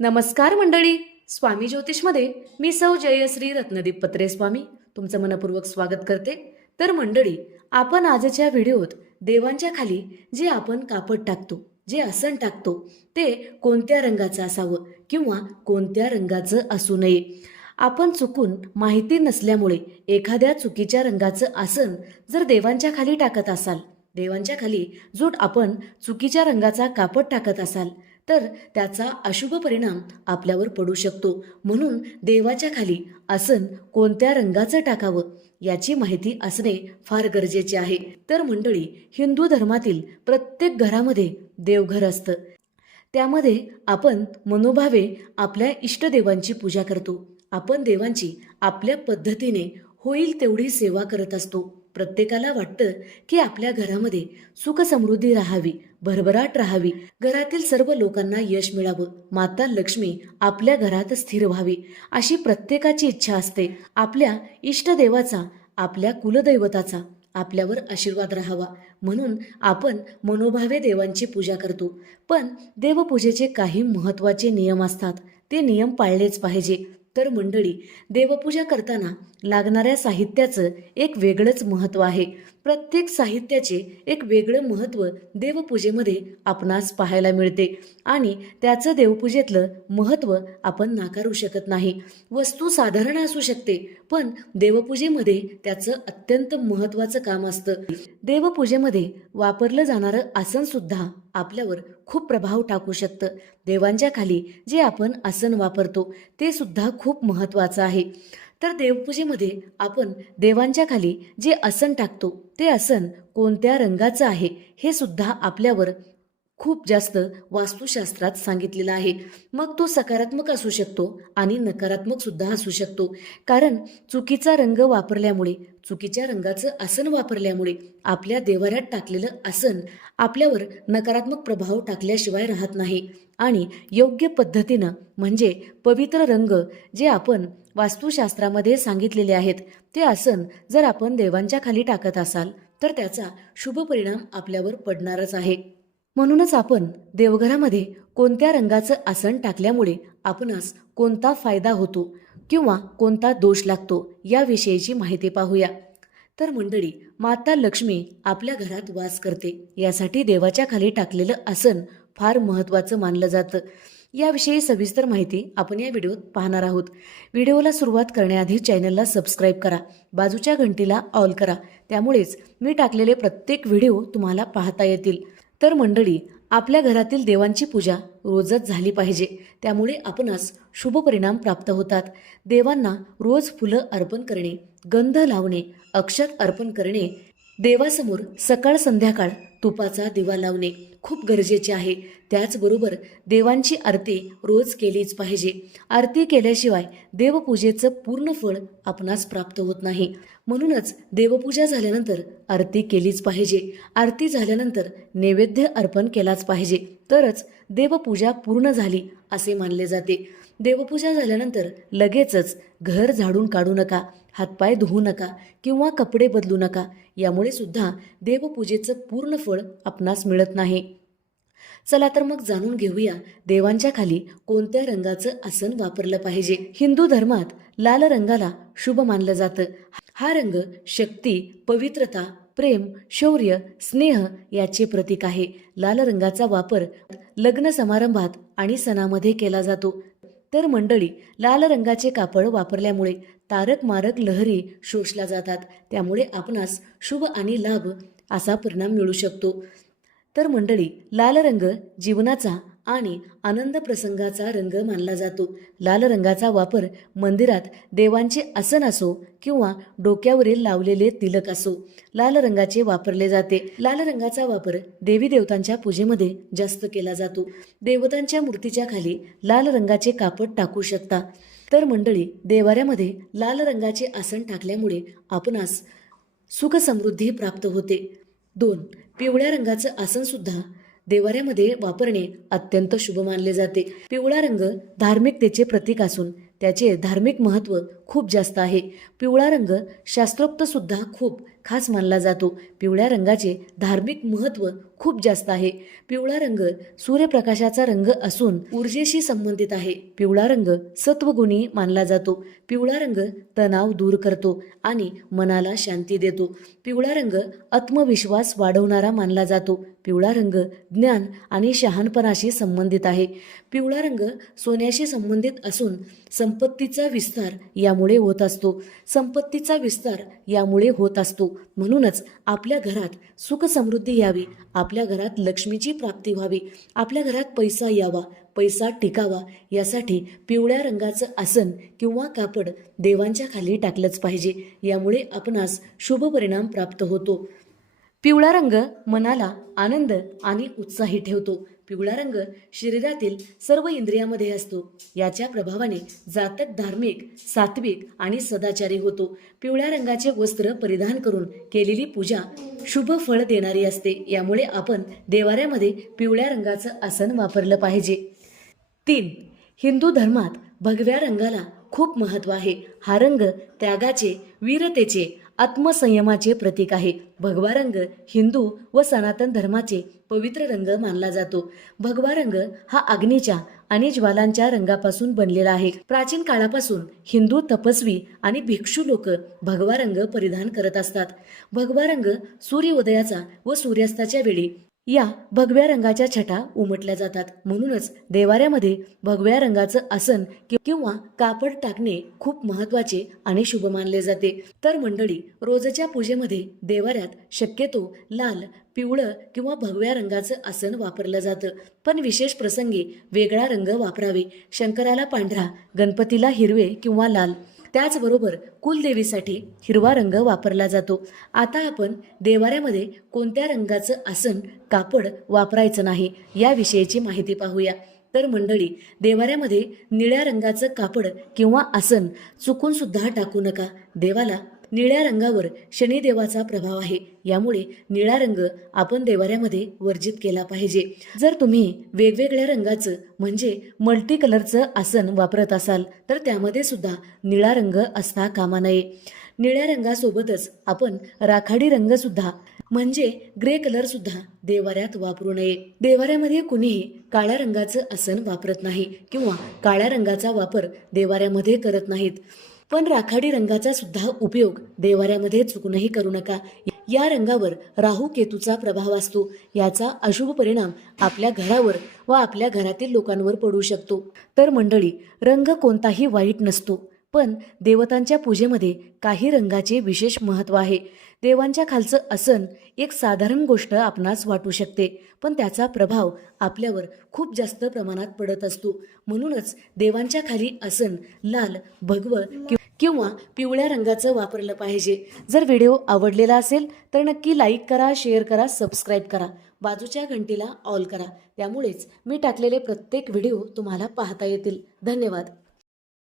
नमस्कार मंडळी स्वामी ज्योतिषमध्ये मी सौ जयश्री रत्नदीप पत्रे स्वामी तुमचं मनपूर्वक स्वागत करते तर मंडळी आपण आजच्या व्हिडिओत देवांच्या खाली जे आपण कापड टाकतो जे आसन टाकतो ते कोणत्या रंगाचं असावं किंवा कोणत्या रंगाचं असू नये आपण चुकून माहिती नसल्यामुळे एखाद्या चुकीच्या रंगाचं आसन जर देवांच्या खाली टाकत असाल देवांच्या खाली जो आपण चुकीच्या रंगाचा कापड टाकत असाल तर त्याचा अशुभ परिणाम आपल्यावर पडू शकतो म्हणून देवाच्या खाली आसन कोणत्या रंगाचं टाकावं याची माहिती असणे फार गरजेचे आहे तर मंडळी हिंदू धर्मातील प्रत्येक घरामध्ये देवघर असतं त्यामध्ये आपण मनोभावे आपल्या इष्टदेवांची पूजा करतो आपण देवांची आपल्या पद्धतीने होईल तेवढी सेवा करत असतो प्रत्येकाला वाटतं की आपल्या घरामध्ये सुखसमृद्धी राहावी भरभराट राहावी घरातील सर्व लोकांना यश मिळावं माता लक्ष्मी आपल्या घरात स्थिर व्हावी अशी प्रत्येकाची इच्छा असते आपल्या इष्टदेवाचा आपल्या कुलदैवताचा आपल्यावर आशीर्वाद राहावा म्हणून आपण मनोभावे देवांची पूजा करतो पण देवपूजेचे काही महत्त्वाचे नियम असतात ते नियम पाळलेच पाहिजे तर मंडळी देवपूजा करताना लागणाऱ्या साहित्याचं एक वेगळंच महत्त्व आहे प्रत्येक साहित्याचे एक वेगळं महत्त्व देवपूजेमध्ये आपणास पाहायला मिळते आणि त्याचं देवपूजेतलं महत्त्व आपण नाकारू शकत नाही वस्तू साधारण असू शकते पण देवपूजेमध्ये त्याचं अत्यंत महत्त्वाचं काम असतं देवपूजेमध्ये वापरलं जाणारं आसनसुद्धा आपल्यावर खूप प्रभाव टाकू शकतं देवांच्या खाली जे आपण आसन वापरतो ते सुद्धा खूप महत्त्वाचं आहे तर देवपूजेमध्ये आपण देवांच्या खाली जे आसन टाकतो ते आसन कोणत्या रंगाचं आहे हे सुद्धा आपल्यावर खूप जास्त वास्तुशास्त्रात सांगितलेला आहे मग तो सकारात्मक असू शकतो आणि नकारात्मक सुद्धा असू शकतो कारण चुकीचा रंग वापरल्यामुळे चुकीच्या रंगाचं आसन वापरल्यामुळे आपल्या देवाऱ्यात टाकलेलं आसन आपल्यावर नकारात्मक प्रभाव टाकल्याशिवाय राहत नाही आणि योग्य पद्धतीनं म्हणजे पवित्र रंग जे आपण वास्तुशास्त्रामध्ये सांगितलेले आहेत ते आसन जर आपण देवांच्या खाली टाकत असाल तर त्याचा शुभ परिणाम आपल्यावर पडणारच आहे म्हणूनच आपण देवघरामध्ये कोणत्या रंगाचं आसन टाकल्यामुळे आपणास कोणता फायदा होतो किंवा कोणता दोष लागतो याविषयीची माहिती पाहूया तर मंडळी माता लक्ष्मी आपल्या घरात वास करते यासाठी देवाच्या खाली टाकलेलं आसन फार महत्त्वाचं मानलं जातं याविषयी सविस्तर माहिती आपण या व्हिडिओत पाहणार आहोत व्हिडिओला सुरुवात करण्याआधी चॅनलला सबस्क्राईब करा बाजूच्या घंटीला ऑल करा त्यामुळेच मी टाकलेले प्रत्येक व्हिडिओ तुम्हाला पाहता येतील तर मंडळी आपल्या घरातील देवांची पूजा रोजच झाली पाहिजे त्यामुळे आपणास शुभ परिणाम प्राप्त होतात देवांना रोज फुलं अर्पण करणे गंध लावणे अक्षत अर्पण करणे देवासमोर सकाळ संध्याकाळ तुपाचा दिवा लावणे खूप गरजेचे आहे त्याचबरोबर देवांची आरती रोज केलीच पाहिजे आरती केल्याशिवाय देवपूजेचं पूर्ण फळ आपणास प्राप्त होत नाही म्हणूनच देवपूजा झाल्यानंतर आरती केलीच पाहिजे आरती झाल्यानंतर नैवेद्य अर्पण केलाच पाहिजे तरच देवपूजा पूर्ण झाली असे मानले जाते देवपूजा झाल्यानंतर लगेचच घर झाडून काढू नका हातपाय धुवू नका किंवा कपडे बदलू नका यामुळे सुद्धा देवपूजेचं पूर्ण फळ आपणास मिळत नाही चला तर मग जाणून घेऊया देवांच्या खाली कोणत्या रंगाचं आसन वापरलं पाहिजे हिंदू धर्मात लाल रंगाला शुभ मानलं जातं हा रंग शक्ती पवित्रता प्रेम शौर्य स्नेह याचे प्रतीक आहे लाल रंगाचा वापर लग्न समारंभात आणि सणामध्ये केला जातो तर मंडळी लाल रंगाचे कापड वापरल्यामुळे तारक मारक लहरी शोषल्या जातात त्यामुळे आपणास शुभ आणि लाभ असा परिणाम मिळू शकतो तर मंडळी लाल रंग जीवनाचा आणि आनंद प्रसंगाचा रंग मानला जातो लाल रंगाचा वापर मंदिरात देवांचे आसन असो किंवा डोक्यावरील लावलेले तिलक असो लाल रंगाचे वापरले जाते लाल रंगाचा वापर देवी देवतांच्या पूजेमध्ये जास्त केला जातो देवतांच्या मूर्तीच्या खाली लाल रंगाचे कापड टाकू शकता तर मंडळी देवाऱ्यामध्ये लाल रंगाचे आसन टाकल्यामुळे आपणास समृद्धी प्राप्त होते दोन पिवळ्या रंगाचं आसनसुद्धा देवाऱ्यामध्ये वापरणे अत्यंत शुभ मानले जाते पिवळा रंग धार्मिकतेचे प्रतीक असून त्याचे धार्मिक महत्व खूप जास्त आहे पिवळा रंग शास्त्रोक्त सुद्धा खूप खास मानला जातो पिवळ्या रंगाचे धार्मिक महत्त्व खूप जास्त आहे पिवळा रंग सूर्यप्रकाशाचा रंग असून ऊर्जेशी संबंधित आहे पिवळा रंग सत्वगुणी मानला जातो पिवळा रंग तणाव दूर करतो आणि मनाला शांती देतो पिवळा रंग आत्मविश्वास वाढवणारा मानला जातो पिवळा रंग ज्ञान आणि शहाणपणाशी संबंधित आहे पिवळा रंग सोन्याशी संबंधित असून संपत्तीचा विस्तार यामुळे होत असतो संपत्तीचा विस्तार यामुळे होत असतो म्हणूनच आपल्या घरात समृद्धी यावी आपल्या घरात लक्ष्मीची प्राप्ती व्हावी आपल्या घरात पैसा यावा पैसा टिकावा यासाठी पिवळ्या रंगाचं आसन किंवा कापड देवांच्या खाली टाकलंच पाहिजे यामुळे आपणास शुभ परिणाम प्राप्त होतो पिवळा रंग मनाला आनंद आणि उत्साही ठेवतो पिवळा रंग शरीरातील सर्व इंद्रियामध्ये असतो याच्या प्रभावाने जातक धार्मिक सात्विक आणि सदाचारी होतो पिवळ्या रंगाचे वस्त्र परिधान करून केलेली पूजा शुभ फळ देणारी असते यामुळे आपण देवाऱ्यामध्ये पिवळ्या रंगाचं आसन वापरलं पाहिजे तीन हिंदू धर्मात भगव्या रंगाला खूप महत्व आहे हा रंग त्यागाचे वीरतेचे आत्मसंयमाचे प्रतीक आहे भगवा रंग हिंदू व सनातन धर्माचे पवित्र रंग मानला जातो भगवा रंग हा अग्नीच्या आणि ज्वालांच्या रंगापासून बनलेला आहे प्राचीन काळापासून हिंदू तपस्वी आणि भिक्षू लोक भगवा रंग परिधान करत असतात भगवा रंग सूर्योदयाचा व सूर्यास्ताच्या वेळी या भगव्या रंगाच्या छटा उमटल्या जातात म्हणूनच देवाऱ्यामध्ये भगव्या रंगाचं आसन किंवा कापड टाकणे खूप महत्वाचे आणि शुभ मानले जाते तर मंडळी रोजच्या पूजेमध्ये देवाऱ्यात शक्यतो लाल पिवळं किंवा भगव्या रंगाचं आसन वापरलं जातं पण विशेष प्रसंगी वेगळा रंग वापरावे शंकराला पांढरा गणपतीला हिरवे किंवा लाल त्याचबरोबर कुलदेवीसाठी हिरवा रंग वापरला जातो आता आपण देवाऱ्यामध्ये कोणत्या रंगाचं आसन कापड वापरायचं नाही याविषयीची माहिती पाहूया तर मंडळी देवाऱ्यामध्ये निळ्या रंगाचं कापड किंवा आसन चुकून सुद्धा टाकू नका देवाला निळ्या रंगावर शनिदेवाचा प्रभाव आहे यामुळे निळा रंग आपण देवाऱ्यामध्ये वर्जित केला पाहिजे जर तुम्ही वेगवेगळ्या रंगाचं म्हणजे मल्टी कलरचं आसन वापरत असाल तर त्यामध्ये सुद्धा निळा रंग असता कामा नये निळ्या रंगासोबतच आपण राखाडी रंग सुद्धा म्हणजे ग्रे कलर सुद्धा देवाऱ्यात वापरू नये देवाऱ्यामध्ये कुणीही काळ्या रंगाचं आसन वापरत नाही किंवा काळ्या रंगाचा वापर देवाऱ्यामध्ये करत नाहीत पण राखाडी रंगाचा सुद्धा उपयोग देवाऱ्यामध्ये चुकूनही करू नका या रंगावर राहू केतूचा प्रभाव असतो याचा अशुभ परिणाम आपल्या घरावर व आपल्या घरातील लोकांवर पडू शकतो तर मंडळी रंग कोणताही वाईट नसतो पण देवतांच्या पूजेमध्ये काही रंगाचे विशेष महत्त्व आहे देवांच्या खालचं आसन एक साधारण गोष्ट आपणास वाटू शकते पण त्याचा प्रभाव आपल्यावर खूप जास्त प्रमाणात पडत असतो म्हणूनच देवांच्या खाली आसन लाल भगव किंवा पिवळ्या रंगाचं वापरलं पाहिजे जर व्हिडिओ आवडलेला असेल तर नक्की लाईक करा शेअर करा सबस्क्राईब करा बाजूच्या घंटीला ऑल करा त्यामुळेच मी टाकलेले प्रत्येक व्हिडिओ तुम्हाला पाहता येतील धन्यवाद